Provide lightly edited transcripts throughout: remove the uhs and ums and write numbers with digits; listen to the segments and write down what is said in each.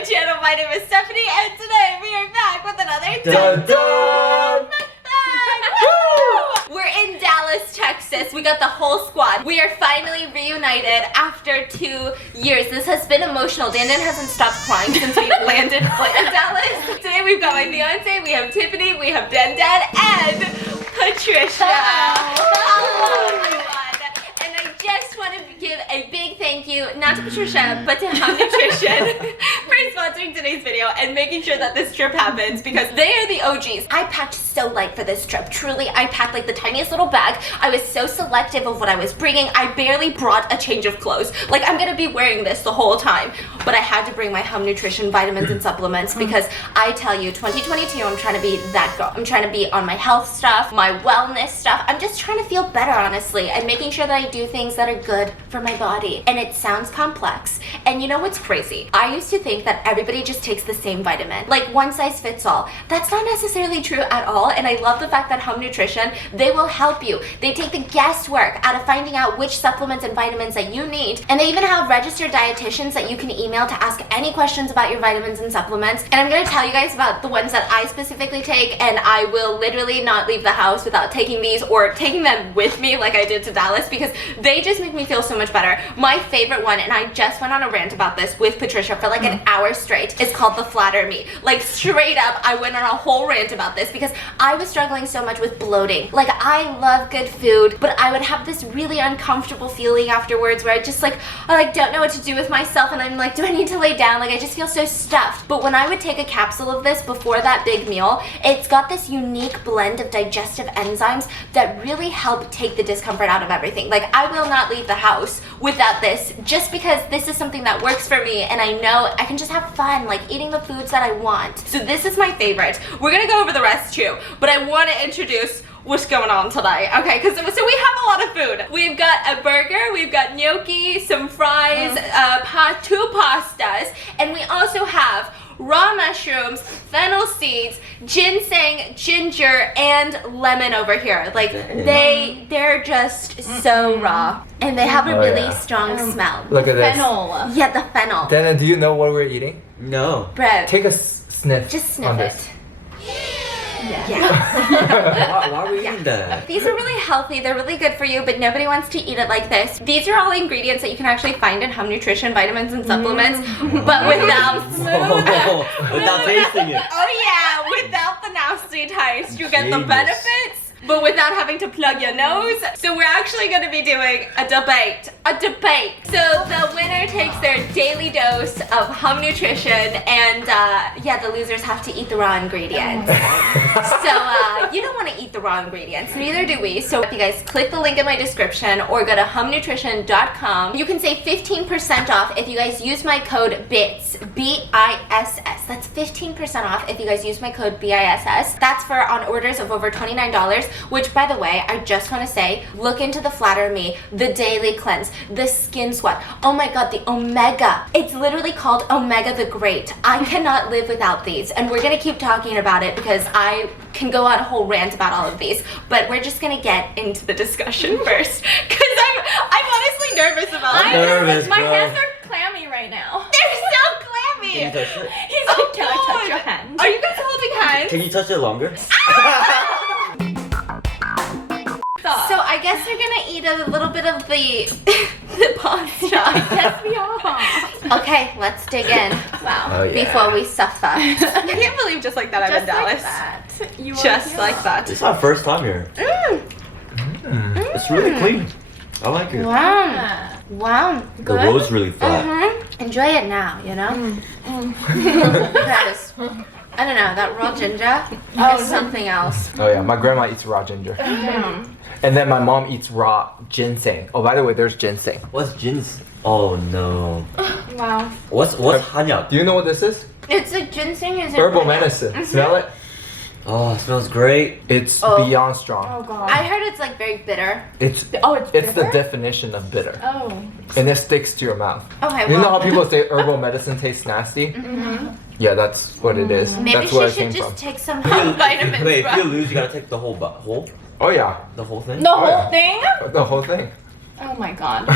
my channel. My name is Stephanie, and today we are back with another Dun-dun! We're in Dallas, Texas. We got the whole squad. We are finally reunited after 2 years. This has been emotional. Dandan hasn't stopped crying since we landed in Dallas. Today we've got my fiance, we have Tiffany, we have Dandan, and Patricia. Hello, everyone. And I just want to give a big thank you, not to Patricia, but to Hum Nutrition for sponsoring today's video and making sure that this trip happens because they are the OGs. I packed so light for this trip. Truly, I packed like the tiniest little bag. I was so selective of what I was bringing. I barely brought a change of clothes. Like, I'm gonna be wearing this the whole time. But I had to bring my Hum Nutrition vitamins and supplements because I tell you, 2022, I'm trying to be that girl. I'm trying to be on my health stuff, my wellness stuff. I'm just trying to feel better, honestly, and making sure that I do things that are good for my body. And it sounds complex. And you know what's crazy? I used to think that everybody just takes the same vitamin. Like, one size fits all. That's not necessarily true at all. And I love the fact that Hum Nutrition, they will help you. They take the guesswork out of finding out which supplements and vitamins that you need. And they even have registered dietitians that you can email to ask any questions about your vitamins and supplements. And I'm gonna tell you guys about the ones that I specifically take, and I will literally not leave the house without taking these or taking them with me like I did to Dallas because they just make me feel so much better. My favorite one, and I just went on a rant about this with Patricia for like an hour straight, is called the Flatter Me. Like, straight up, I went on a whole rant about this because I was struggling so much with bloating. Like, I love good food, but I would have this really uncomfortable feeling afterwards where I don't know what to do with myself, and I'm like, do I need to lay down? Like, I just feel so stuffed. But when I would take a capsule of this before that big meal, it's got this unique blend of digestive enzymes that really help take the discomfort out of everything. Like, I will not leave the house without this just because this is something that works for me, and I know I can just have fun, like eating the foods that I want. So this is my favorite. We're gonna go over the rest too, but I want to introduce what's going on today, okay? So we have a lot of food. We've got a burger, we've got gnocchi, some fries, 2 pastas, and we also have raw mushrooms, fennel seeds, ginseng, ginger, and lemon over here. Like, they're just so raw, and they have a really strong smell. Look at this. Fennel. Yeah, the fennel. Dana, do you know what we're eating? No. Bread. Take a sniff. Just sniff on it. this. Yeah. Why are we eating that? These are really healthy, they're really good for you, but nobody wants to eat it like this. These are all ingredients that you can actually find in Hum Nutrition vitamins and supplements, but without without tasting it. Oh yeah, without the nasty taste. You get the benefits, but without having to plug your nose. So we're actually going to be doing a debate. So the winner takes their daily dose of Hum Nutrition, and yeah, the losers have to eat the raw ingredients. So you don't want to eat the raw ingredients, neither do we. So if you guys click the link in my description or go to humnutrition.com, you can save 15% off if you guys use my code BISS, B-I-S-S. That's 15% off if you guys use my code BISS. That's for on orders of over $29, which, by the way, I just want to say, look into the Flatter Me, the Daily Cleanse, the Skin Sweat. Oh my god, the Omega. It's literally called Omega the Great. I cannot live without these, and we're going to keep talking about it because I can go on a whole rant about all of these, but we're just going to get into the discussion first because I'm honestly nervous about I'm nervous, My bro. hands are clammy right now. They're so clammy. Can you touch it? He's Can so I touch cold. your hand? Are you guys holding hands? Can you touch it longer? So I guess we're gonna eat a little bit of the pasta. Yes, we are. Okay, let's dig in. Wow. Oh, yeah. Before we suffer. I can't believe just like that I'm in Dallas. You Just like that. This is our first time here. It's really clean. I like it. Wow. Wow. The road's really flat. Enjoy it now, you know? Guys, I don't know, that raw ginger is something else. Oh yeah, my grandma eats raw ginger. And then my mom eats raw ginseng. Oh, by the way, there's ginseng. What's ginseng? Oh no. Wow. What's hanyak? Do you know what this is? It's a ginseng is Herbal medicine. Smell it? Oh, it smells great. It's beyond strong. Oh god. I heard it's like very bitter. It's the bitter? definition of bitter. Oh. And it sticks to your mouth. Okay, You know well, how people say herbal medicine tastes nasty? Yeah, that's what it is. maybe That's where she it came should just from. take some vitamins, Wait, if you bro. lose, you gotta take the whole whole Oh yeah, the whole thing. The Oh, whole yeah. thing? the whole thing. Oh my god.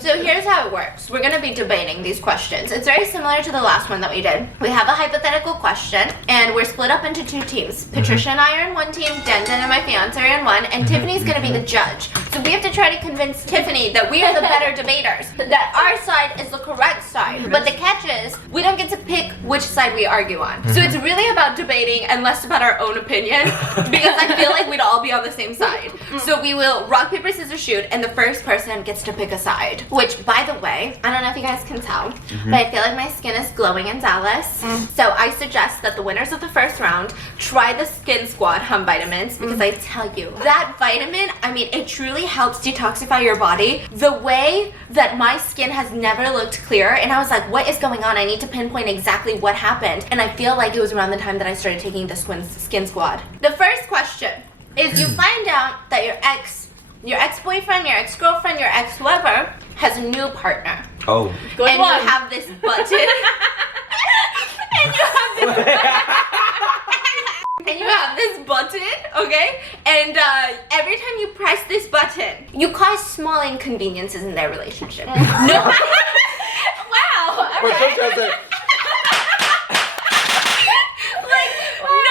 So here's how it works. We're gonna be debating these questions. It's very similar to the last one that we did. We have a hypothetical question, and we're split up into 2 teams. Patricia and I are in one team, Denton and my fiance are in one, and Tiffany's gonna be the judge. So we have to try to convince Tiffany that we are the better debaters, that our side is the correct side. But the catch is, we don't get to pick which side we argue on. So it's really about debating and less about our own opinion, because I feel like we'd all be on the same side. So we will rock, paper, scissors, shoot, and the first person gets to pick a side. Which, by the way, I don't know if you guys can tell, but I feel like my skin is glowing in Dallas. So I suggest that the winners of the first round try the Skin Squad Hum Vitamins, because I tell you, that vitamin, I mean, it truly helps detoxify your body the way that my skin has never looked clearer. And I was like, what is going on? I need to pinpoint exactly what happened. And I feel like it was around the time that I started taking the Skin Squad. The first question is, you find out that your ex-boyfriend, your ex-girlfriend, your ex-whoever has a new partner. Oh. Good And one. you have this button. And you have this button, okay? And every time you press this button, you cause small inconveniences in their relationship. No. Wow. Wait, Okay. don't say-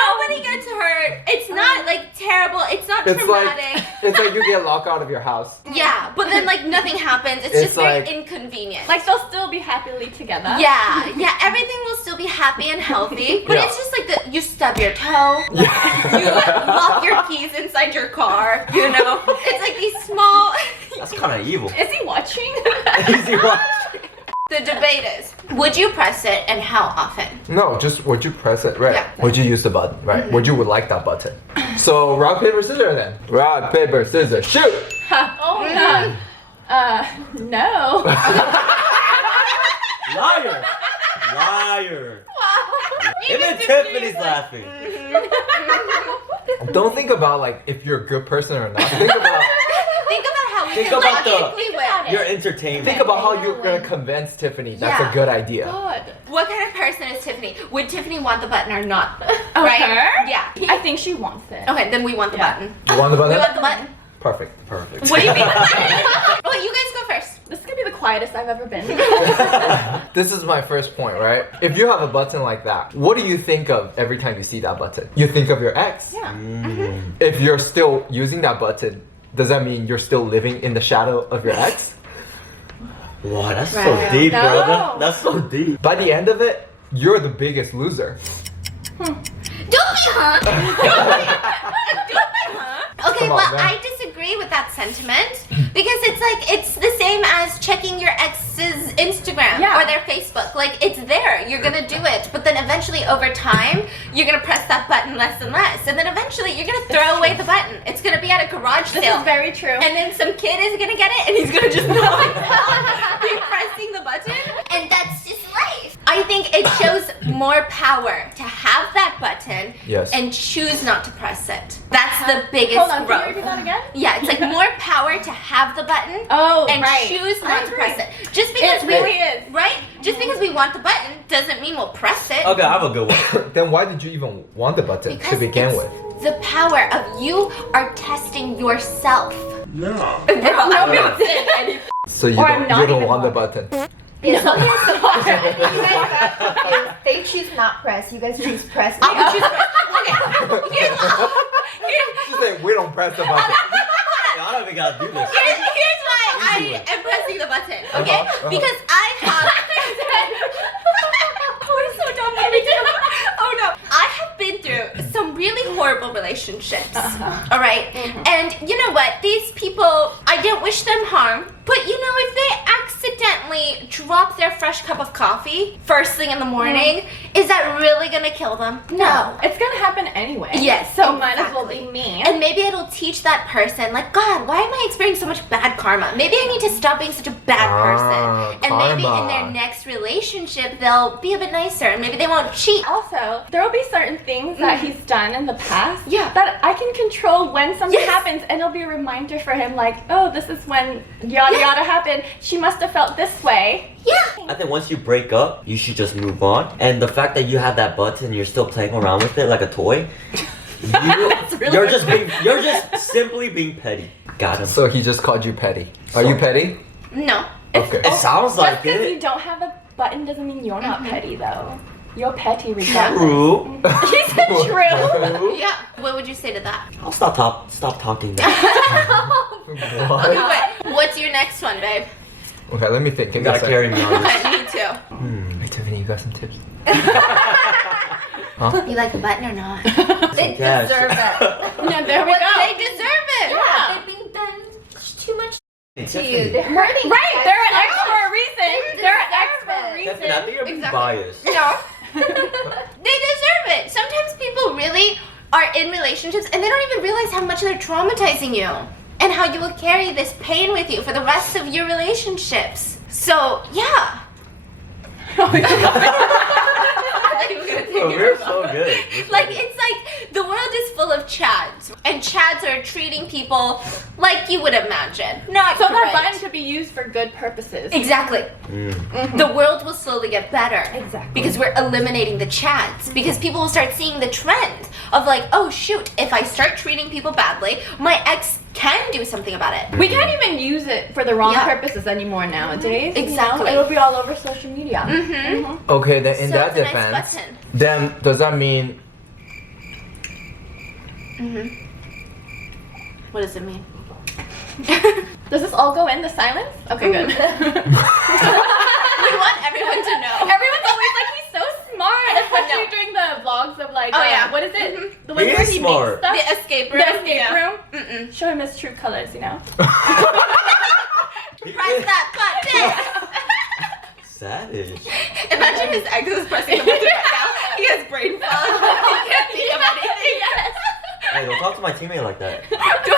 Nobody gets hurt. It's not like terrible. It's not It's like traumatic. it's like you get locked out of your house. Yeah, but then like nothing happens. It's It's just very like- inconvenient. Like they'll still be happily together. yeah, everything will still be happy and healthy, but Yeah. it's just like you stub your toe, you like, lock your keys inside your car, you know? It's like these small. That's kind of evil. Is he watching? Easy watch. The debate is, would you press it and how often? No, just would you press it, right? Yeah. Would you use the button, right? Would you like that button? So rock, paper, scissors then. Rock, paper, scissors, shoot! Oh no. No. Liar. Liar. Even Tiffany's laughing. Don't think about like if you're a good person or not. Think about how we Think can about logically Think about win. Your entertainment. think about how you're gonna convince Tiffany that's Yeah. a good idea. God. What kind of person is Tiffany? Would Tiffany want the button or not? Oh, right? her? Yeah. I think she wants it. Okay, then we want the Yeah. button. You want the We button? want the button. Perfect. Perfect. What do you mean? Well, you guys go first. This is gonna be the quietest I've ever been. This is my first point, right? If you have a button like that, what do you think of every time you see that button? You think of your ex. Yeah. If you're still using that button, does that mean you're still living in the shadow of your ex? Wow, that's Right. so deep, No. brother. That's so deep. By the end of it, you're the biggest loser. Don't be huh? Don't be huh? Okay, Come on, well, man. I disagree with that sentiment because it's the same as checking your ex's Instagram Yeah. or their Facebook. Like, it's there. You're gonna do it, but then eventually over time, you're gonna press that button less and less, and then eventually you're gonna throw away the button. It's gonna be at a garage This sale. is very true. And then some kid is gonna get it, and he's gonna just not be pressing the button, and that's just life. I think it shows more power to have that button Yes. and choose not to press it. That's the biggest Hold on, can you growth. repeat that again? Yeah, it's like more power to have the button Oh, and right. choose I not to agree. press it. Just because It we really is. right? Just because we want the button doesn't mean we'll press it. Okay, I have a good one. Then why did you even want the button Because to begin it's with? the power of you are testing yourself. No. It's no big sin. So you Or I'm not you don't even want the bothered. button. Yeah, so here's the part. You guys got confused. They choose not press. You guys choose press. I would choose press. Okay, here's She said we don't press the button. Yeah, I don't even gotta do this. Here's why I am pressing the button, okay? Because I have. We're so dumb. What do we do? Oh no. I have been through some really horrible relationships. All right? And you know what? These people, I don't wish them harm. But you know, if they accidentally drop their fresh cup of coffee first thing in the morning, is that really gonna kill them? No. It's gonna happen anyway. Yes, So might as well exactly. be me. And maybe it'll teach that person, like, God, why am I experiencing so much bad karma? Maybe I need to stop being such a bad person. And maybe in karma. their next relationship, they'll be a bit nicer and maybe they won't cheat. Also, there will be certain things that he's done in the past Yeah. that I can control when something Yes. happens, and it'll be a reminder for him, like, oh, this is when yada yada happened. She must have felt this way. Yeah. I think once you break up, you should just move on. And the fact that you have that button, you're still playing around with it like a toy. You're just simply being petty. Got him. So he just called you petty. Are you petty? No. Okay. It sounds Just like because you it. don't have a button doesn't mean you're not petty, though. You're petty regardless. True. He said true. Yeah. What would you say to that? I'll stop talking now. What? Okay, wait. What's your next one, babe? Okay, let me think. You gotta carry me on this. Okay, me too. Hey, Tiffany, you got some tips? You like a button or not? They Cash. deserve it. Yeah, there we What, go. they deserve it. Yeah, they've been done too much to you. Tiffany, They're hurting. Right, you they're an guys X so for a much. reason. They They're an X deserve for a it. reason. Tiffany, I think you're being Exactly. biased. No. They deserve it. Sometimes people really are in relationships and they don't even realize how much they're traumatizing you and how you will carry this pain with you for the rest of your relationships. So, yeah. Oh, we're so good. We're so Like, good. it's like the world is full of chads, and chads are treating people like you would imagine. Not So great. that button could be used for good purposes. Exactly. The world will slowly get better. Exactly. Because we're eliminating the chads. Because people will start seeing the trend of like, oh shoot, if I start treating people badly, my ex can do something about it. We can't even use it for the wrong Yeah. purposes anymore nowadays. you know? Exactly. It'll be all over social media. Mm-hmm. Okay, then in So that it's a nice defense, button. then does that mean What does it mean? Does this all go in the silence? Okay, good. We want everyone to know. Everyone's always like, he's so smart, especially No. during the vlogs of like, Oh, yeah. what is it? Mhm. The one He where is he smart. makes The stuff. escape room. The escape Yeah. room. Mm-mm. Show him his true colors, you know. Press that button. Savage. Imagine his ex is pressing the button right now. He has brain fog. He can't think of anything. Yes. Hey, don't talk to my teammate like that. Don't talk to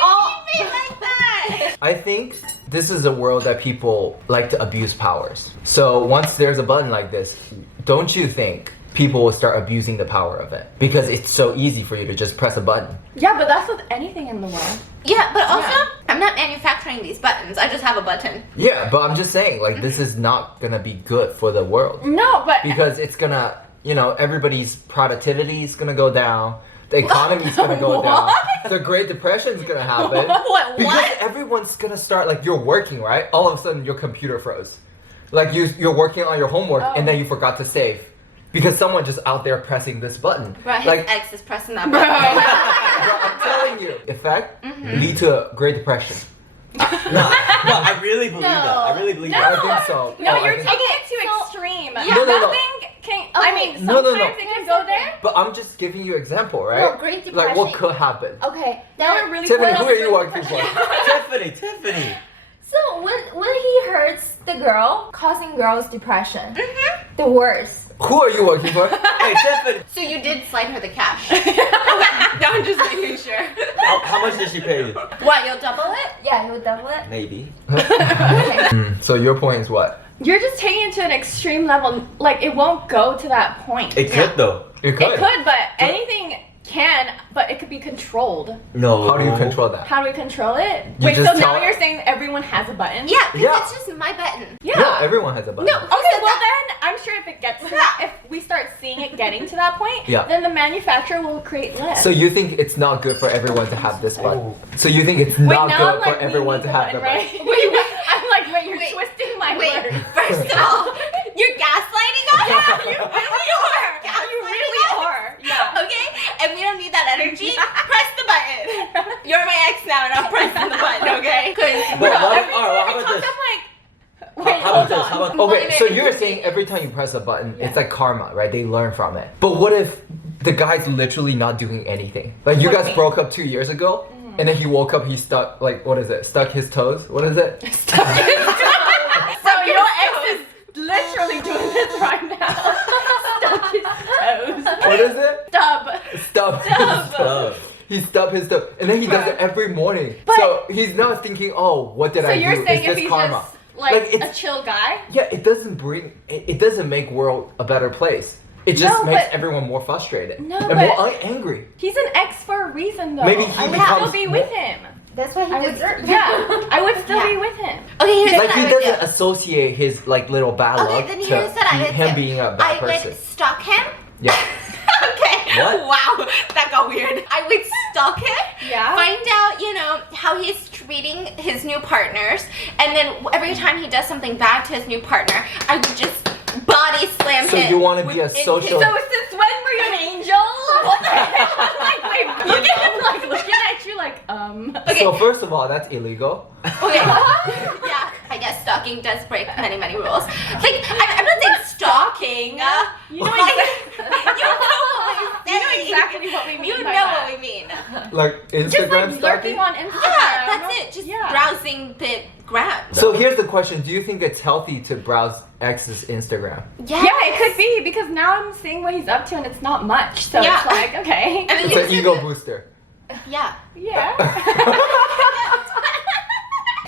my teammate like that. I think this is a world that people like to abuse powers. So once there's a button like this, don't you think people will start abusing the power of it? Because it's so easy for you to just press a button. Yeah, but that's with anything in the world. Yeah, but also, Yeah. I'm not manufacturing these buttons. I just have a button. Yeah, but I'm just saying, like, this is not gonna be good for the world. No, but Because it's gonna, you know, everybody's productivity is gonna go down. The economy's gonna go down. What? The Great Depression's gonna happen. What? Because What? everyone's gonna start, like, you're working, right? All of a sudden, your computer froze. Like, you're working on your homework, and then you forgot to save. Because someone just out there pressing this button. Right, his Like, ex is pressing that bro, button. I'm telling you. Effect lead to Great Depression. No, I really believe that. I really believe No. I that. think so. no, Oh, I you're think- taking it to extreme. No, no, no. Nothing can. I mean, No, sometimes no, no. it can go there. But I'm just giving you example, right? No, Great Like, what Depression. could happen? Okay, Now we're really Tiffany, close who are to you working for? Tiffany. So when he hurts the girl, causing girls depression, Mm-hmm. the worst. Who are you working for? Hey, Tiffany. So you did slide her the cash. Okay, no, I'm just making sure. How much did she pay you? What, you'll double it? Yeah, you would double it. Maybe. So your point is what? You're just taking it to an extreme level. Like it won't go to that point. It could though. You could. It could, but anything can. But it could be controlled. No. How do you control that? How do we control it? You Wait, so just now tell- you're saying everyone has a button? Yeah, because Yeah. it's just my button. Yeah. No, everyone has a button. No. Okay, said well that? then, I'm sure if it gets to that, if we start seeing it getting to that point, Yeah. then the manufacturer will create less. So you think it's not good for everyone to have this button? Oh. So you think it's Wait, not now good I'm like, for we everyone need to the have the button, button? right? I'm like, wait, you're Wait, twisting my Wait, words. first of all, you're gaslighting us? You really are. You really are. Yeah. Okay? And we don't need that energy. Press the button. You're my ex now and I'm pressing the button, okay? Because But what, Every alright, time how it about comes this? up like, wait, How about hold this? on. How about Okay, so Wait. you're saying every time you press a button, it's like karma, right? They learn from it. But what if the guy's literally not doing anything? Like you What do guys you mean? broke up 2 years ago, and then he woke up, he stuck, like, what is it? Stuck his toes? What is it? So your ex is literally doing this right now. Stuck his toes. What is it? Stub. Stub his toes. He stubbed his toe, and then he does it every morning. But- so he's not thinking, oh, what did So I you're do? saying Is if this he's karma? just like a it's chill guy? yeah, it doesn't bring, it doesn't make world a better place. It just No, makes but- everyone more frustrated No, and but- more angry. He's an ex for a reason though. Maybe he I would becomes still be more- with him. That's why he I would, deserves. yeah, I would still Yeah. be with him. Okay, here's Like what he I would doesn't do. associate his like little bad Okay, luck then to here's what I would him do. being a bad I person. would stalk him. Yeah. Okay. What? Wow, that got weird. I would stalk him. Yeah. Find out, you know, how he's reading his new partners, and then every time he does something bad to his new partner, I would just body slam So him. you want to be a with- in social? his- So since when were you an angel? What the hell? Like, wait, look at him like looking at you like, So first of all, that's illegal. Okay. Yeah, I guess stalking does break many, many rules. Like, I'm not saying stalking. You know like, You know exactly what we mean You by know that. what we mean. Like Just Instagram like stalking. lurking on Instagram. Yeah, that's it. Just Yeah. browsing the gram. So here's the question: do you think it's healthy to browse ex's Instagram? Yes. Yeah, it could be because now I'm seeing what he's up to and it's not much. So Yeah. it's like, okay. I mean, It's an ego booster. Yeah. Yeah.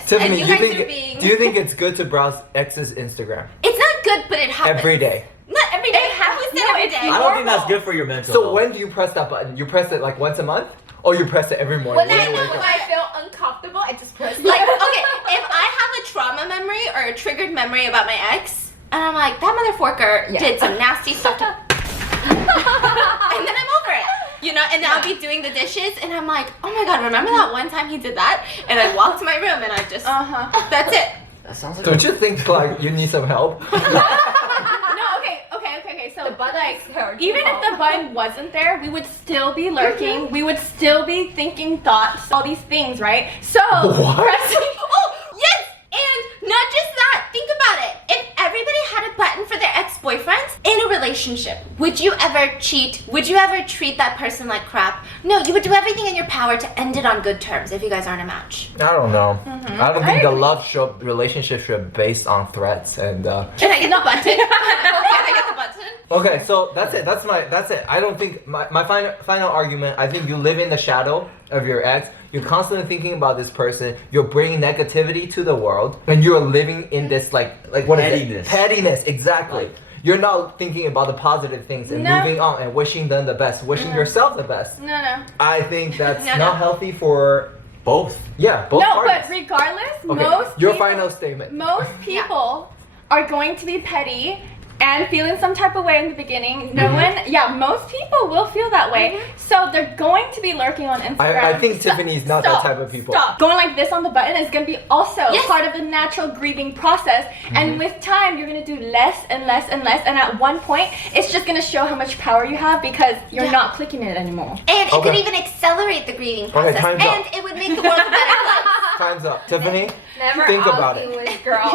Tiffany, you do you guys think are being- do you think it's good to browse ex's Instagram It's not good, but it happens. every day? Not every day. It happens. Who said No, every it's day? I don't think that's good for your mental So health. when do you press that button? You press it like once a month, or you press it every morning? When when I you know wake when up? I feel uncomfortable, I just press Like, okay, if I have a trauma memory or a triggered memory about my ex, and I'm like, that motherfucker Yeah. did some nasty stuff to and then I'm over it. You know, and then I'll be doing the dishes, and I'm like, oh my god, remember that one time he did that? And I walk to my room, and I just, that's it. That sounds like Don't you think like you need some help? No, okay. So The button like, is hard. even if the button wasn't there, we would still be lurking. We would still be thinking thoughts, all these things, right? So What? pressing. Oh, yes! And not just that, think about it. If everybody had a button for their ex-boyfriends in a relationship, would you ever cheat? Would you ever treat that person like crap? No, you would do everything in your power to end it on good terms if you guys aren't a match. I don't know. I don't think I the agree. love show relationship should be based on threats and. Can I get the button? Can I get the button? Okay, so that's it. That's it. I don't think my final argument. I think you live in the shadow of your ex. You're constantly thinking about this person. You're bringing negativity to the world, and you're living in this like what is Pettiness. it? Pettiness, exactly. Like- You're not thinking about the positive things and No. moving on and wishing them the best, wishing yourself the best. No. I think that's No, not no. healthy for both. both No, parties. but regardless, Okay, most your people, final statement. most people are going to be petty and feeling some type of way in the beginning. No one, most people will feel that way. So they're going to be lurking on Instagram. I think Tiffany's not that type of people. Stop. Going like this on the button is going to be also Yes. part of the natural grieving process. And with time, you're going to do less and less and less. And at one point, it's just going to show how much power you have because you're Yeah. not clicking it anymore. And it could Okay. even accelerate the grieving Okay, process. time's And up. it would make the world a better place. Time's up. Tiffany, Never think about argue it. with girls.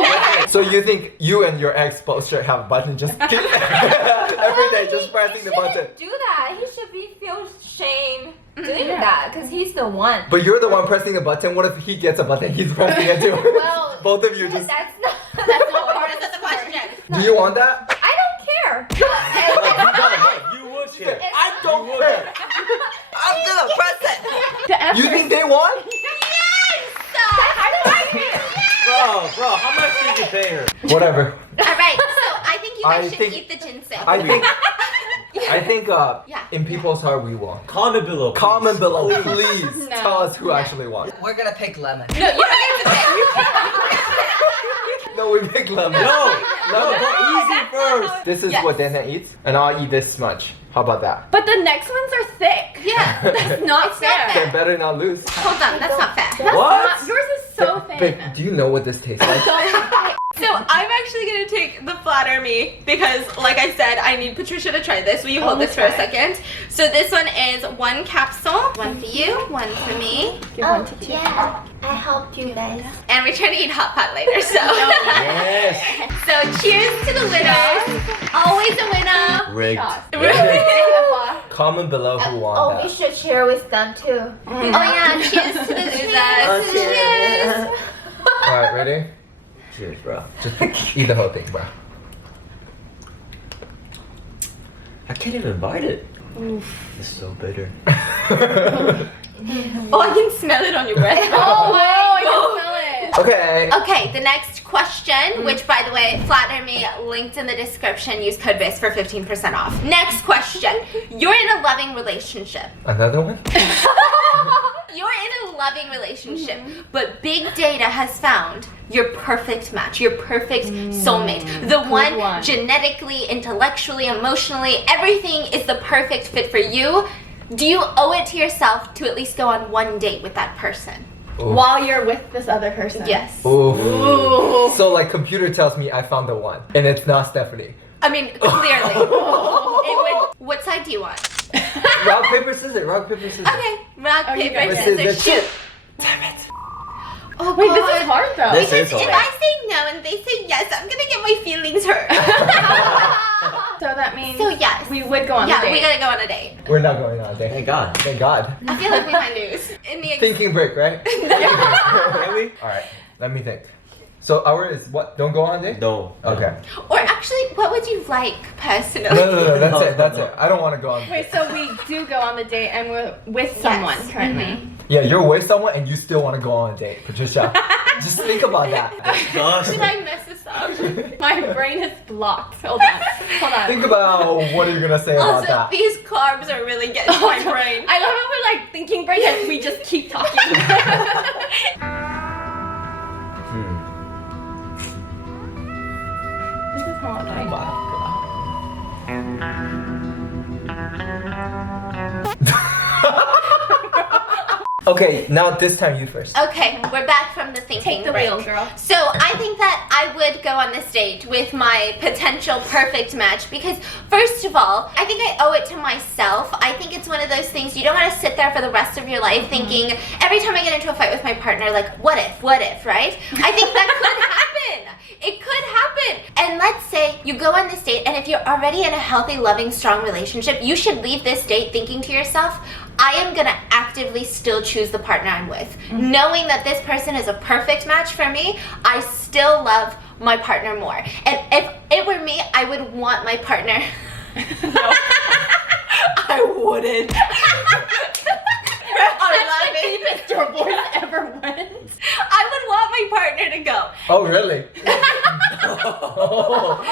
So you think you and your ex both should have a button just keep every day just pressing the button. Do that. He should feel shame doing that because he's the one. But you're the one pressing the button. What if he gets a button? He's pressing it too. Well, both of you just. That's not Part of the question. Do you want that? I don't care. You would care. I don't You would care. care. I'm gonna press it. The effort. You think they won? Bro, how much did you pay her? Whatever. Alright, so I think you guys I should think- eat the ginseng. I think Yeah. in people's heart we won. Comment below. please. Comment below, please. No. Tell us who actually won. We're gonna pick lemon. No, you don't get to pick. No, we pick lemon. No, go easy first. This is Yes. what Dana eats, and I'll eat this much. How about that? But the next ones are thick. Yeah. That's not It's not fair. fair. They better not lose. Hold on, that's not fair. That's What? not- yours is so thin. Babe, do you know what this tastes like? So I'm actually gonna take the Flatter Me because, like I said, I need Patricia to try this. Will you hold this for a second? So this one is one capsule, one for you, one for me, Give one to two. yeah. I helped you guys. and we're trying to eat hot pot later. So, Yes. so cheers to the winners. Always a winner. Rigged. Shots. Comment below who won Oh, we that. should share with them too. Oh yeah, cheers to the losers. Cheers. Alright, ready? Cheers, bro. Just eat the whole thing, bro. I can't even bite it. It's so bitter. Oh, I can smell it on your breath. Oh, wow, I can smell it. Okay. Okay, the next question, which by the way, Flatter Me, linked in the description, use code VIS for 15% off. Next question. You're in a loving relationship. Another one? You're in a loving relationship, but big data has found your perfect match, your perfect soulmate. The one genetically, intellectually, emotionally, everything is the perfect fit for you. Do you owe it to yourself to at least go on one date with that person? while you're with this other person. Yes. Ooh. So like computer tells me I found the one, and it's not Stephanie. I mean, clearly. It would. What side do you want? Rock, paper, scissors. Rock, paper, scissors. Okay. Rock, you paper, guys- scissors, shoot. Damn it. Oh, Wait, God. this is hard though. This Because is if hard. I say no and they say yes, I'm gonna get my feelings hurt. So that means So yes. we would go on the Yeah, date. we gotta go on a date. We're not going on a date. Thank God. Thank God. I feel like we might lose. In the Thinking break, right? Can we? Alright, let me think. So our is what? Don't go on a date? No. Okay. Or actually, what would you like personally? No, that's it, that's it. I don't want to go on a date. Wait, so we do go on the date and we're with someone currently. Yeah, you're with someone and you still want to go on a date, Patricia. Just think about that. Did I mess this up? My brain is blocked. Hold on. Think about what you're gonna say about Also, that. these carbs are really getting to my brain. I love how we're like thinking break and we just keep talking. This is hard. Come on. Okay, now this time you first. Okay, we're back from the thinking Take the break. wheel, girl. So I think that I would go on this date with my potential perfect match because first of all, I think I owe it to myself. I think it's one of those things you don't want to sit there for the rest of your life thinking every time I get into a fight with my partner, like what if, right? I think that could happen. It could happen. And let's say you go on this date and if you're already in a healthy, loving, strong relationship, you should leave this date thinking to yourself, I am gonna actively still choose the partner I'm with. Knowing that this person is a perfect match for me, I still love my partner more. And if it were me, I would want my partner. No. I wouldn't. That's the deepest your voice ever went. I would want my partner to go. Oh, really?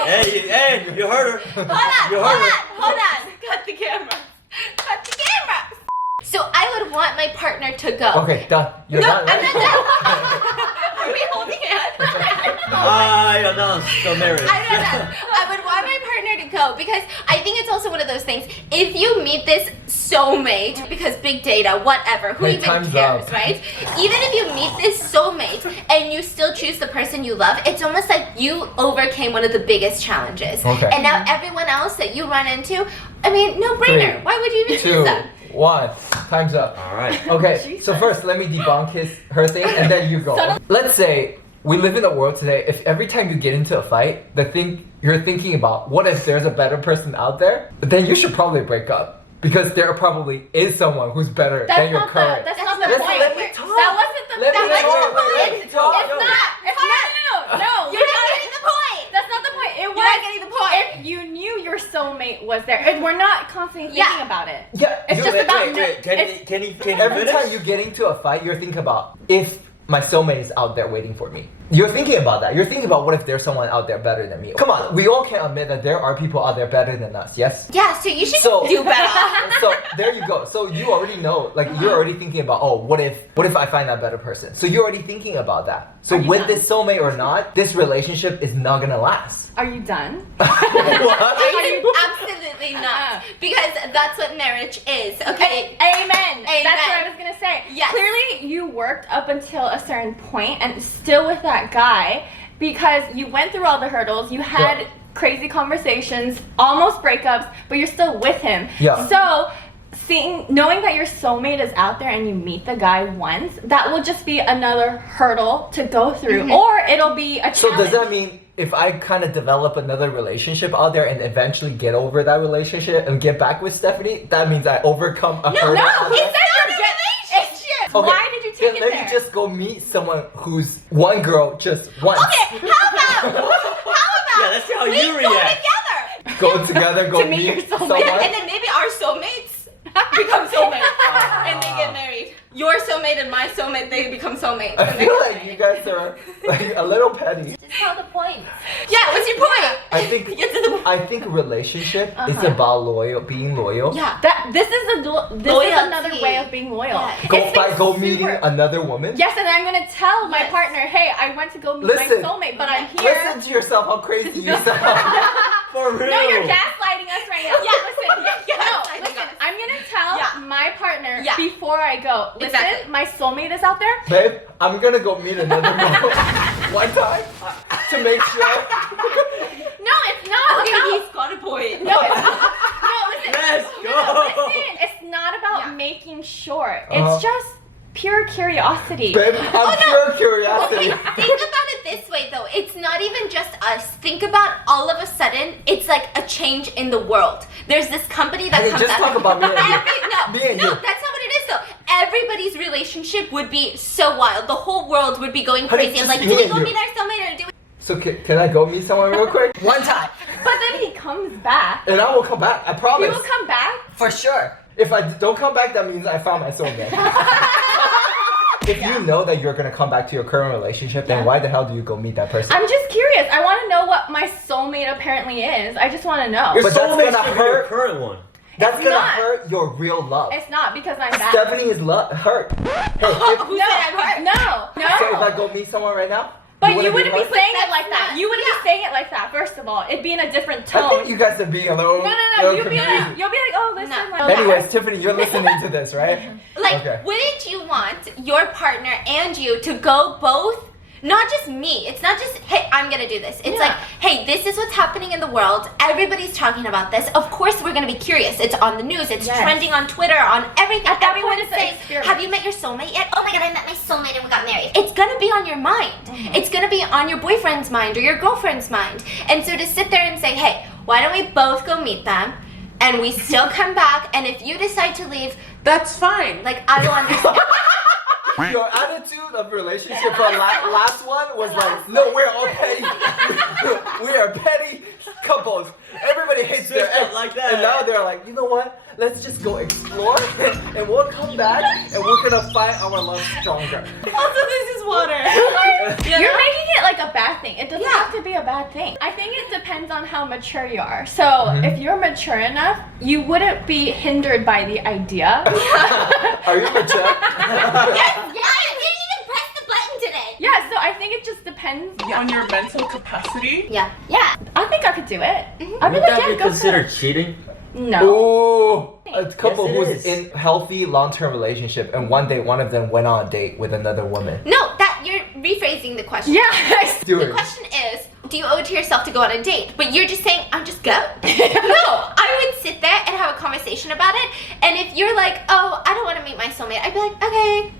Hey, you heard her. Hold on. Cut the camera. Cut the camera. So I would want my partner to go. Okay, done. You're No, done, I'm right? not done. Are we holding hands? I don't know. Still married. I don't know. I would want my partner to go because I think it's also one of those things. If you meet this soulmate, because big data, whatever, who Hey, even time's cares, up. right? Even if you meet this soulmate and you still choose the person you love, it's almost like you overcame one of the biggest challenges. Okay. And now everyone else that you run into, I mean, no brainer. 3, Why would you even choose 2, them? 1. Time's up. All right. Okay, so first let me debunk her thing, and then you go. Let's say we live in a world today. If every time you get into a fight, the thing you're thinking about, what if there's a better person out there? Then you should probably break up because there probably is someone who's better than your current. That's not the Listen, point. let me talk. That wasn't the Let me that wasn't the talk. Let point. me talk. It's not. It's not. No. You're not getting the point. That's not the point. It was. You're not getting the point. If you knew your soulmate was there, we're not constantly thinking about it. Yeah, It's just about Can you every finish? time you get into a fight, you're thinking about if my soulmate is out there waiting for me. You're thinking about that. You're thinking about what if there's someone out there better than me. Come on, we all can admit that there are people out there better than us, yes? Yeah, so you should So- do better. So there you go. So you already know, like you're already thinking about, oh, what if I find that better person? So you're already thinking about that. So Are you with done? this soulmate or not, this relationship is not gonna last. Are you done? What? Absolutely not. Because that's what marriage is, okay? Amen. Amen. That's what I was gonna say. Yes. Clearly, you worked up until a certain point and still with that guy because you went through all the hurdles. You had Yeah. crazy conversations, almost breakups, but you're still with him. Yeah. So. Knowing that your soulmate is out there and you meet the guy once, that will just be another hurdle to go through, or it'll be a challenge. So does that mean if I kind of develop another relationship out there and eventually get over that relationship and get back with Stephanie, that means I overcome a hurdle? No, out he there? said you're relationship. Okay, Why did you take then it let there? me just go meet someone who's one girl just once. Okay, how about Yeah, let's see how we you go react. together? Go together, go To meet your meet soulmate. someone. And then maybe our soulmates become soulmates and they get married. Your soulmate and my soulmate, they become soulmates. I and they feel get like you married. guys are like a little petty. Just tell the point. Yeah, what's your point? I think Get to the point. I think relationship is Uh-huh. about being loyal. Yeah. This is Loyalty. another way of being loyal. Yeah. Go It's by been go super- meeting another woman. Yes, and I'm gonna tell my Yes. partner, hey, I went to go meet Listen. my soulmate, but I'm here. Listen to yourself, how crazy you sound. For real. No, you're gaslighting us right now. Yeah. Listen. You're No, gaslighting listen. us. I'm gonna tell Yeah. my partner, Yeah. before I go. Listen, Exactly. my soulmate is out there. Babe, I'm gonna go meet another girl one time to make sure. No, it's not. Okay, about, he's got a point. no, it's not. No, listen. Let's No, go. listen. It's not about Yeah. making sure. Uh-huh. It's just pure curiosity. Babe, I'm pure curiosity. Okay, think about it this way though. It's not even just us. Think about all of a sudden, it's like a change in the world. There's this company that Hey, comes just out. talk about me and you. Me and No, you. that's not what it is though. Everybody's relationship would be so wild. The whole world would be going Honey, crazy. I'm just like, me do we and go you. meet our soulmate or do we? So can I go meet someone real quick? One time. But then he comes back. And I will come back. I He promise. will come back. For sure. If I don't come back, that means I found my soulmate. If you know that you're gonna come back to your current relationship, then why the hell do you go meet that person? I'm just curious. I want to know what my soulmate apparently is. I just want to know. Your But that's soulmate gonna should be your hurt. current one. That's It's gonna not. hurt your real love. It's not because I'm back. Stephanie is hurt. Hey, Who No, said I'm hurt? no, no. so if I go meet someone right now, But you wanna wouldn't be hurt? saying it That's like that. not- You wouldn't yeah. be saying it like that. First of all, it'd be in a different I tone. think you guys are being a little. No. little You'll be confused. like, oh, listen. No. like- Anyways, Tiffany, you're listening to this, right? Like, Okay. wouldn't you want your partner and you to go both? Not just me. It's not just, hey, I'm gonna do this. It's Yeah. like, hey, this is what's happening in the world. Everybody's talking about this. Of course, we're gonna be curious. It's on the news. It's Yes. trending on Twitter, on everything. At that Everyone point, is it's an saying, experiment. have you met your soulmate yet? Oh my god, I met my soulmate and we got married. It's gonna be on your mind. It's gonna be on your boyfriend's mind or your girlfriend's mind. And so to sit there and say, hey, why don't we both go meet them? And we still come back, and if you decide to leave, that's fine. Like, I will understand. Your attitude of relationship for last one was like, no, we're all petty. We are petty couples. Everybody hates their Switched up ex. like that. And now they're like, you know what? Let's just go explore and we'll come back and we're gonna find our love stronger. Also, this is water. You're making it like a bad thing. It doesn't Yeah. have to be a bad thing. I think it depends on how mature you are. So Mm-hmm. if you're mature enough, you wouldn't be hindered by the idea. Are you mature? I didn't even press the button today. Yeah, so I think it just depends. On your mental capacity? Yeah. Yeah, I think I could do it. Mm-hmm. I'd be Would like, that yeah, be go for considered it. cheating? No. Ooh, a couple Yes, it who's is. in healthy long-term relationship and one day one of them went on a date with another woman. No, that you're rephrasing the question. Yes. Do The it. question is, do you owe it to yourself to go on a date? But you're just saying, I'm just go. No, I would sit there and have a conversation about it. And if you're like, oh, I don't want to meet my soulmate, I'd be like, okay.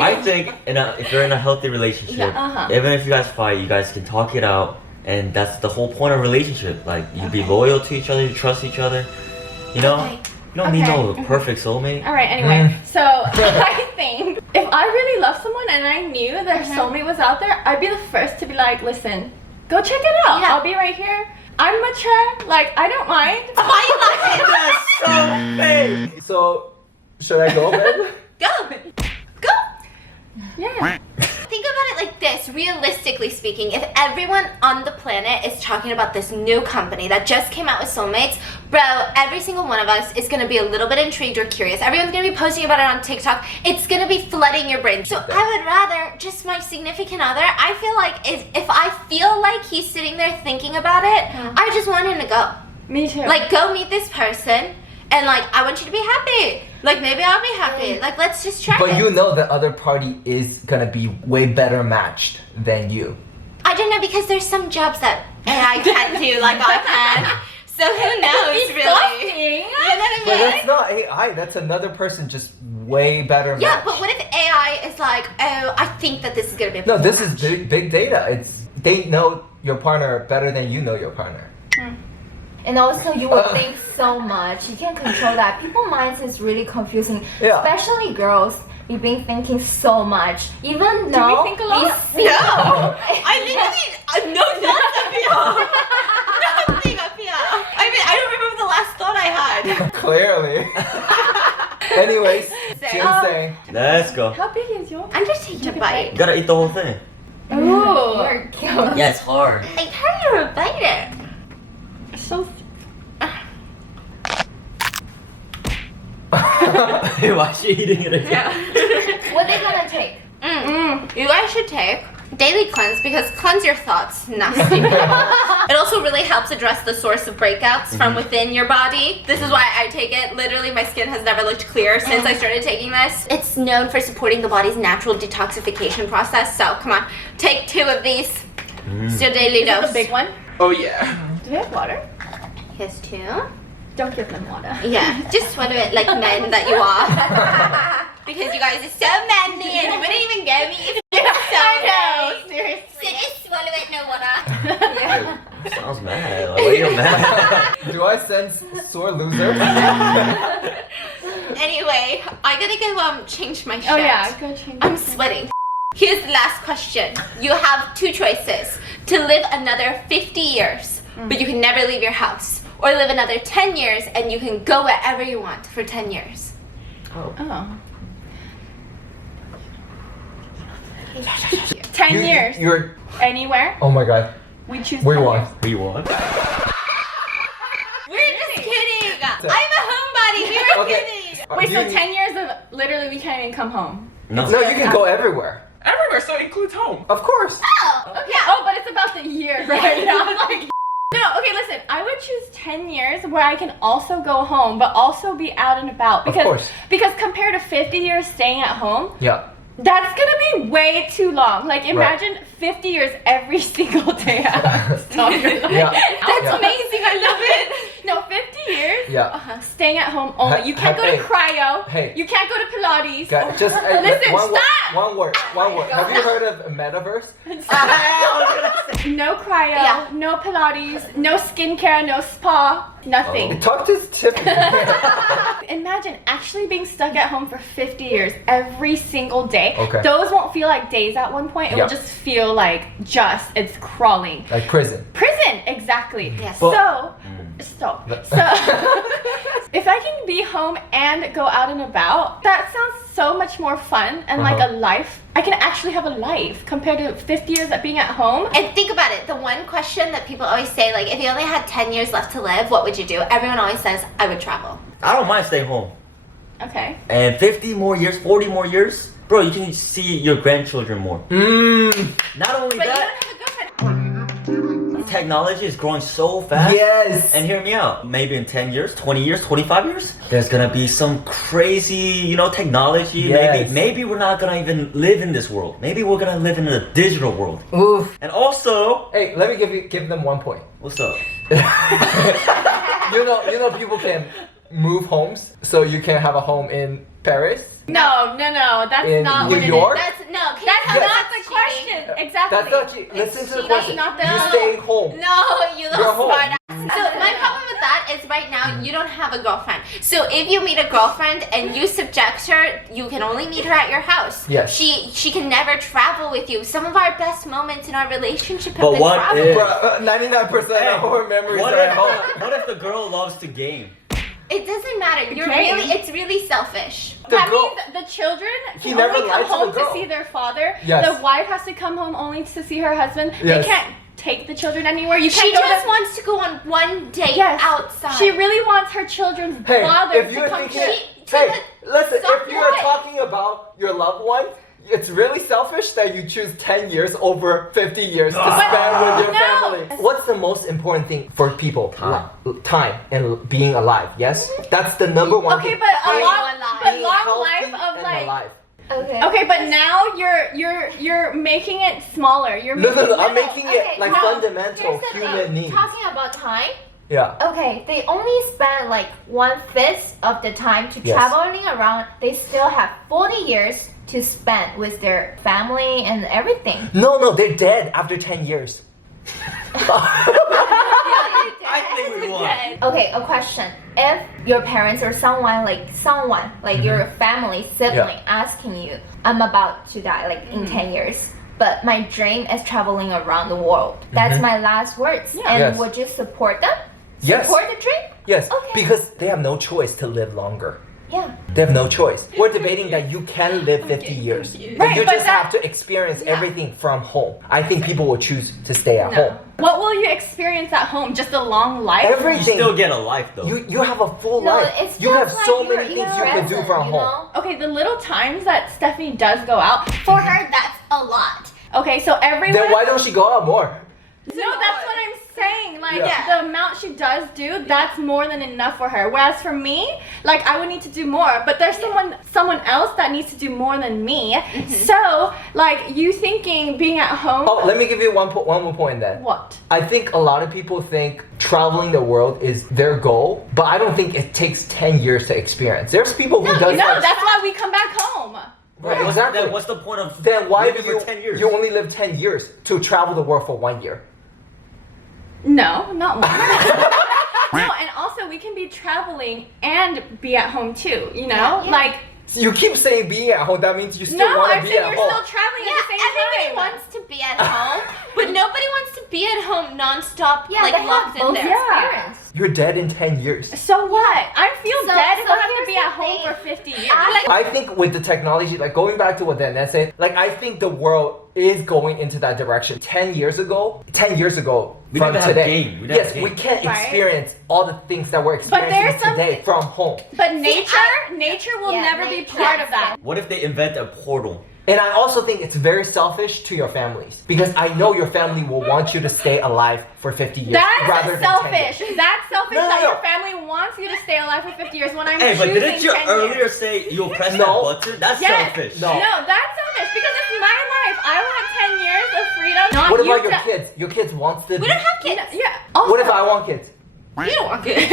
I think if you're in a healthy relationship, Yeah, uh-huh. even if you guys fight, you guys can talk it out, and that's the whole point of relationship. Like you be loyal to each other, you trust each other. You know, Okay. you don't need no Okay. perfect soulmate. All right, anyway, Mm. so I think if I really love someone and I knew their soulmate was out there, I'd be the first to be like, listen, go check it out. Yeah. I'll be right here. I'm mature. Like, I don't mind. Why you laughing? That's so fake. So, should I go, babe? Go. Go. Yeah. Think about it like this, realistically speaking, if everyone on the planet is talking about this new company that just came out with soulmates, bro, every single one of us is gonna be a little bit intrigued or curious. Everyone's gonna be posting about it on TikTok. It's gonna be flooding your brain. So I would rather just my significant other, I feel like if I feel like he's sitting there thinking about it, I just want him to go. Me too. Like, go meet this person, and like, I want you to be happy. Like, maybe I'll be happy. Like, let's just try But it. you know the other party is gonna be way better matched than you. I don't know, because there's some jobs that AI can't do like I can. So who knows, really? You know what But I mean? that's not AI, that's another person just way better Yeah, matched. but what if AI is like, oh, I think that this is gonna be a No, this is match. big data. They know your partner better than you know your partner. And also, you will think so much. You can't control that. People's minds is really confusing, Yeah. especially girls. We've been thinking so much. Even Do though we think a lot? No! I literally, no thoughts up here. Nothing up here. I mean, I don't remember the last thought I had. Clearly. Anyways, ginseng. Let's go. How big is yours? I'm just taking a bite. You gotta eat the whole thing. Ooh. you're cute. Yeah, it's hard. I tried to bite it. So Why is she eating it again? What they gonna take? You guys should take daily cleanse because cleanse your thoughts. Nasty. It also really helps address the source of breakouts from within your body. This is why I take it. Literally, my skin has never looked clear since I started taking this. It's known for supporting the body's natural detoxification process. So come on, take 2 of these. It's your daily dose. The big one. Oh yeah. Do they have water? Here's 2. Don't give them water. Yeah, just swallow it like men that you are. Because you guys are so manly and you wouldn't even get me if you were so nice. Seriously. So just swallow it, no water. Sounds mad. Like, why are you mad? Do I sense sore loser? Anyway, I gotta go change my shirt. Oh yeah, go change. I'm sweating. Here's the last question. You have 2 choices. To live another 50 years, but you can never leave your house. Or live another 10 years and you can go wherever you want for 10 years. Oh. 10 years. You're. Anywhere. Oh my god. We choose. We 10 won. years. We won. We're just kidding. I'm a homebody. We were Okay. kidding. Wait, so You- 10 years of literally we can't even come home. No. No, you can go everywhere. Everywhere, so it includes home. Of course. Okay. Oh, but it's about the year, right? Now I'm like, no, okay, listen. I would choose 10 years where I can also go home, but also be out and about. Of Because, course. Because compared to 50 years staying at home, Yeah. that's gonna be way too long. Like imagine 50 years every single day out of your life. Yeah. That's Yeah. amazing. I love it. No, 50 years. Yeah. Staying at home only. You can't go to Hey. cryo. Hey. You can't go to Pilates. Just Listen, one stop! word. One word. Have you heard of metaverse? No cryo. Yeah. No Pilates. No skincare. No spa. Nothing. Talk to Tiffany. Imagine actually being stuck at home for 50 years every single day. Okay. Those won't feel like days at one point. It Yeah. will just feel like it's crawling. Like prison. Prison, exactly. Yes. So, if I can be home and go out and about, that sounds so much more fun and like a life. I can actually have a life compared to 50 years of being at home. And think about it. The one question that people always say, like, if you only had 10 years left to live, what would you do? Everyone always says, I would travel. I don't mind staying home. Okay. And 50 more years, 40 more years, bro, you can see your grandchildren more. Not only But you that, don't have a girlfriend. technology is growing so fast. Yes. And hear me out. Maybe in 10 years, 20 years, 25 years, there's gonna be some crazy, technology. Yes. Maybe we're not gonna even live in this world. Maybe we're gonna live in a digital world. Oof. And also, Hey, let me give them 1 point. what's up? You know people can move homes, so you can have a home in Paris. No, that's In not New what York? it is. That's, no, That's Yes. not the question. Exactly. That's not cheap. Listen to the cheating, question. not the- You stay home. No, you You're little home. smart ass. So my problem with that is right now you don't have a girlfriend. So if you meet a girlfriend and you subject her, you can only meet her at your house. Yes. She can never travel with you. Some of our best moments in our relationship have But been what travel. if- Bro, 99% of our memories What are at home. what if the girl loves to game? It doesn't matter. Okay. It's really selfish. The That girl- means the children He can never only come lied to the home to girl. see their father. Yes. The wife has to come home only to see her husband. Yes. They can't take the children anywhere. You She can't go just to- wants to go on one date Yes. outside. She really wants her children's Hey, father if to you're come thinking, to. hey, listen, Stop if you're it. talking about your loved one, it's really selfish that you choose 10 years over 50 years to spend with your no. family. What's the most important thing for people? Time. Time and being alive. Yes, that's the number one. Okay, thing. but a Being- long, but being long healthy life of and like. alive. Okay. Okay, but now you're making it smaller. You're No, making I'm making it Okay, like no, fundamental Here's the human thing. needs. Talking about time. Yeah. Okay, they only spend like 1/5 of the time to Yes. traveling around. They still have 40 years to spend with their family and everything. No, they're dead after 10 years. I think we won. Okay, a question. If your parents or someone like your family sibling asking you, I'm about to die like in 10 years, but my dream is traveling around the world. That's my last words. Yeah. And Yes. would you support them? Yes. Support the dream? Yes, Okay. because they have no choice to live longer. Yeah. They have no choice. We're debating that you can live 50 years. But Right, you but just have to experience everything from home. I think people will choose to stay at home. What will you experience at home? Just a long life? You Everything. still get a life though. You have a full No, life. it's You just have like so you're many things you can do present, from you home. know? Okay, the little times that Stephanie does go out, for her, that's a lot. Okay, so everyone. Then why don't she go out more? No, that's what I'm saying, like, Yeah. the amount she does do, that's more than enough for her. Whereas for me, like, I would need to do more. But there's someone else that needs to do more than me. So, like, you thinking being at home. Oh, let me give you one more point then. What? I think a lot of people think traveling the world is their goal, but I don't think it takes 10 years to experience. There's people who does No, like, that's why we come back home. right, exactly. Then what's the point of Then why do living for 10 years? you only live 10 years to travel the world for 1 year? No, not one. No, and also we can be traveling and be at home too, you know? Yeah. Like, You keep saying being at home, that means you still no, want to I'm be saying at you're home. still traveling Yeah, at the same everybody time. wants to be at home, but nobody wants to be at home nonstop, Yeah, like they have locked in both there. experience. You're dead in 10 years. So what? I feel So- dead if so I have to here's be the at home thing. for 50 years. I think with the technology, like going back to what Dan said, like I think the world is going into that direction. 10 years ago, We from didn't have today, game. We didn't yes, have game. we can't Right. experience all the things that we're experiencing there's today something- from home. But nature will Yeah, never be nature. part Yes. of that. What if they invent a portal? And I also think it's very selfish to your families because I know your family will want you to stay alive for 50 years rather That's than 10 selfish. years. That's selfish No, no, that no. your family wants you to stay alive for 50 years when I'm Hey, but choosing didn't you 10 earlier years. say you'll press No. that button? That's Yes. selfish. No. No, that's selfish because it's my life. I want 10 years of freedom. Not What you about your to- kids? Your kids wants to We don't have kids. Yeah. Also, What if I want kids? You don't want kids.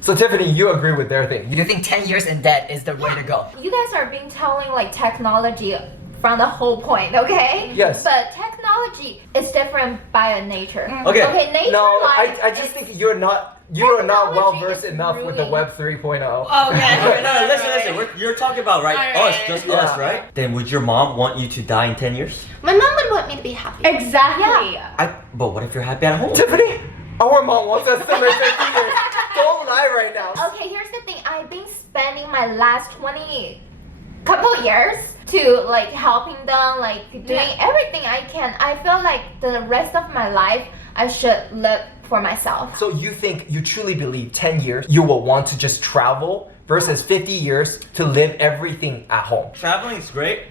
So Tiffany, you agree with their thing. You think 10 years in debt is the way to go? You guys are being telling like technology from the whole point, okay? Yes. But technology is different by nature. Okay. Okay, nature No, life I just is- think you are not well Technology versed is enough with the ruining. Web 3.0. Okay, no, listen. You're talking about Alright. us, just us, Yeah. right? Then would your mom want you to die in 10 years? My mom would want me to be happy. Exactly. But what if you're happy at home? Tiffany, our mom wants us to live 50 years. Don't lie right now. Okay, here's the thing. I've been spending my last 20 couple years to like helping them, like doing everything I can. I feel like the rest of my life I should live for myself. So you think, you truly believe 10 years you will want to just travel versus 50 years to live everything at home? Traveling is great,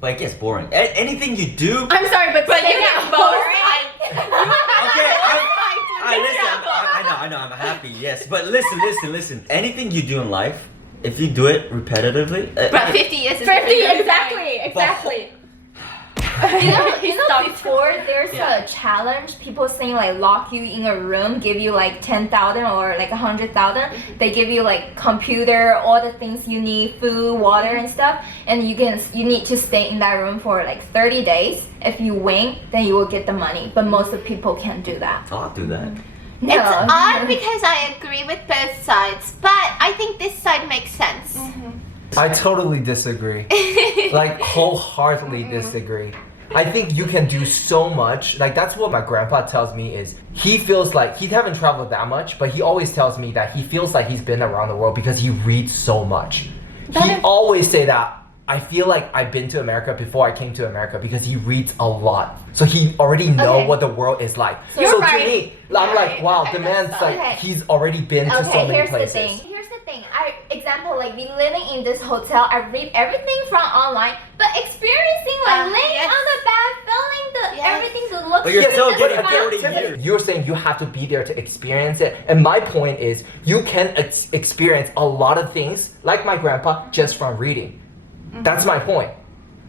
but it gets boring. Anything you do. I'm sorry, but But staying you at get bored. home. Okay, I listen. I know. I'm happy. Yes, but listen. Anything you do in life, if you do it repetitively, But 50 years is 50, really exactly. You know, He stopped. before there's Yeah. a challenge, people saying like lock you in a room, give you like 10,000 or like 100,000. They give you like computer, all the things you need, food, water, and stuff, and you need to stay in that room for like 30 days. If you win, then you will get the money. But most of the people can't do that. I'll do that. No. It's odd because I agree with both sides, but I think this side makes sense. I totally disagree. Like wholeheartedly disagree. I think you can do so much. Like that's what my grandpa tells me is he feels like he haven't traveled that much, but he always tells me that he feels like he's been around the world because he reads so much. He always say that I feel like I've been to America before I came to America because he reads a lot. So he already know Okay. what the world is like. You're so right. to me, I'm like, Right. wow, Okay, the man's that's like okay. he's already been to so Okay, many here's places. the thing. Here's the thing. Example, like me living in this hotel, I read everything from online, but experiencing like laying yes. on the bed, feeling the Yes. everything to look. But you're good, still just getting fine. 40 Tiffany, years. you're saying you have to be there to experience it. And my point is, you can experience a lot of things, like my grandpa, just from reading. That's my point.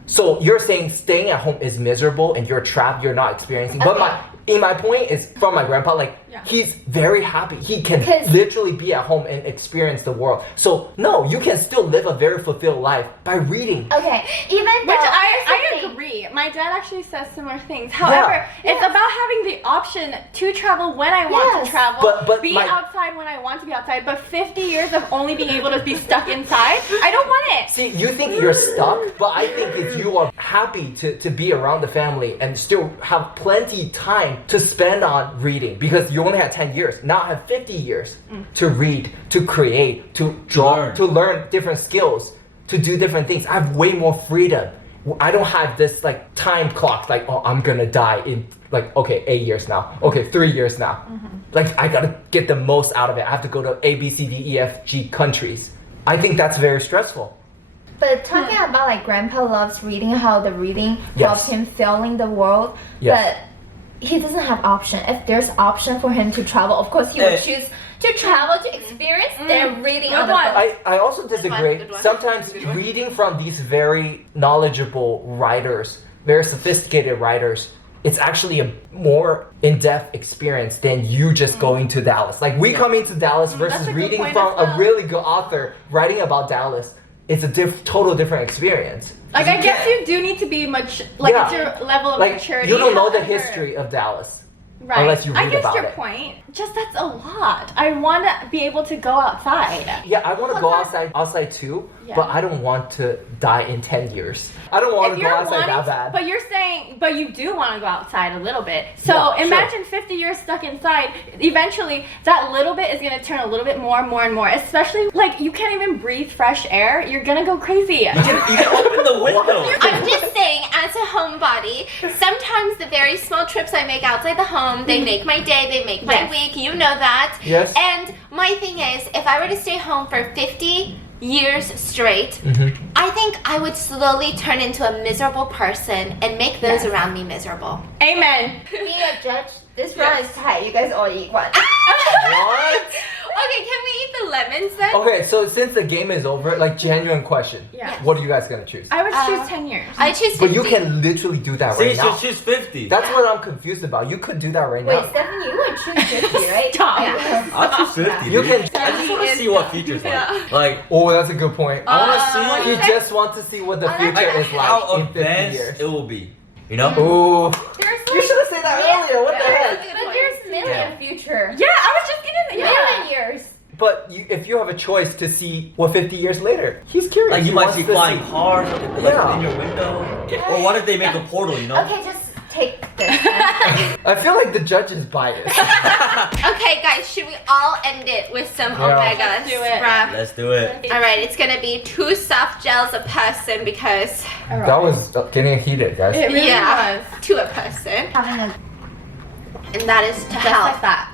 So you're saying staying at home is miserable and you're trapped, you're not experiencing. But my point is from my grandpa, like he's very happy. He can 'Cause- literally be at home and experience the world. So no, you can still live a very fulfilled life by reading. Okay, even though Which here's the I thing. agree. My dad actually says similar things. However, it's about having the option to travel when I want Yes. to travel, But be my- outside when I want to be outside. But 50 years of only being able to be stuck inside, I don't want it. See, you think you're stuck, but I think if you are happy to be around the family and still have plenty time to spend on reading, because you only had 10 years, now I have 50 years to read, to create, to draw, Learn. to learn different skills, to do different things. I have way more freedom. I don't have this like time clock, like, oh, I'm gonna die in like, okay, 8 years now, okay, 3 years now. Like, I gotta get the most out of it. I have to go to A, B, C, D, E, F, G countries. I think that's very stressful. But talking about like grandpa loves reading, how the reading Yes. helps him feeling the world. Yes. But he doesn't have option. If there's option for him to travel, of course he would Eh. choose to travel to experience than reading on the one. book. I also disagree. Good one. Sometimes Good one. reading from these very knowledgeable writers, very sophisticated writers, it's actually a more in-depth experience than you just going to Dallas. Like we coming to Dallas versus that's a good reading point from as well. a really good author writing about Dallas. It's a total different experience. Like I guess you do need to be much like Yeah. it's your level of Like maturity. you don't know the However- history of Dallas. Right. unless you I read guess about your it. point. Just that's a lot. I want to be able to go outside. Yeah, I want to go outside too, Yeah. but I don't want to die in 10 years. I don't want to go outside that bad. But you're saying, but you do want to go outside a little bit. So Yeah, sure. imagine 50 years stuck inside. Eventually, that little bit is going to turn a little bit more and more and more. Especially, like, you can't even breathe fresh air. You're going to go crazy. You can open the window. I'm just saying, as a homebody, sometimes the very small trips I make outside the home, they make my day, they make my Yes. week, you know that. Yes. And my thing is, if I were to stay home for 50 years straight, I think I would slowly turn into a miserable person and make those Yes. around me miserable. Amen. Being a judge, this round is tight. You guys all eat one. What? Okay, can we eat the lemons then? Okay, so since the game is over, like genuine question. Yeah. What are you guys gonna choose? I would choose 10 years. I choose 50. But you can literally do that See, right now. she's 50. That's what I'm confused about. You could do that right Wait, now. Stephanie, you would choose 50, right? Stop. Yeah. I'll choose 50. You dude. can. I just want to see what future's like. Like, Oh, that's a good point. I want to You see just want to see what the future is how like in 50 advanced years. it will be. You know? Ooh. There's You should have said that earlier. What the heck? But there's million future. Yeah, I was just gonna. Million years. But if you have a choice to see what 50 years later, he's curious. Like, you He might wants see to flying see. cars like, Yeah. in your window. Or what if they make a portal, you know? Okay, just take this. I feel like the judge is biased. Okay, guys, should we all end it with some Yeah. omega? Let's do it. Let's do it. All right, it's gonna be 2 soft gels a person because That was getting heated, guys. It really was. 2 a person, Having a and that is to Just help. like that.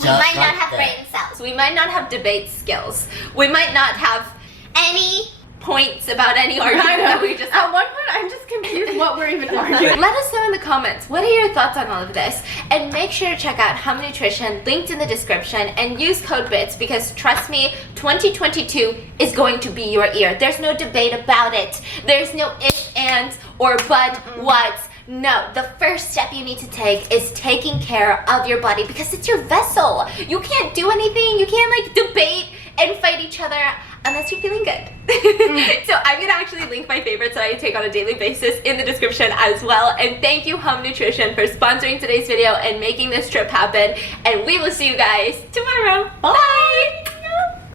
We might not have brain cells. We might not have debate skills. We might not have any points about any argument I know. that we just At one point, I'm just confused what we're even arguing. Let us know in the comments, what are your thoughts on all of this? And make sure to check out Hum Nutrition, linked in the description, and use code BITS because trust me, 2022 is going to be your year. There's no debate about it. There's no ifs, ands, or but, whats. No, the first step you need to take is taking care of your body because it's your vessel. You can't do anything. You can't like debate and fight each other unless you're feeling good. So I'm gonna actually link my favorites that I take on a daily basis in the description as well. And thank you Hum Nutrition for sponsoring today's video and making this trip happen. And we will see you guys tomorrow. Bye!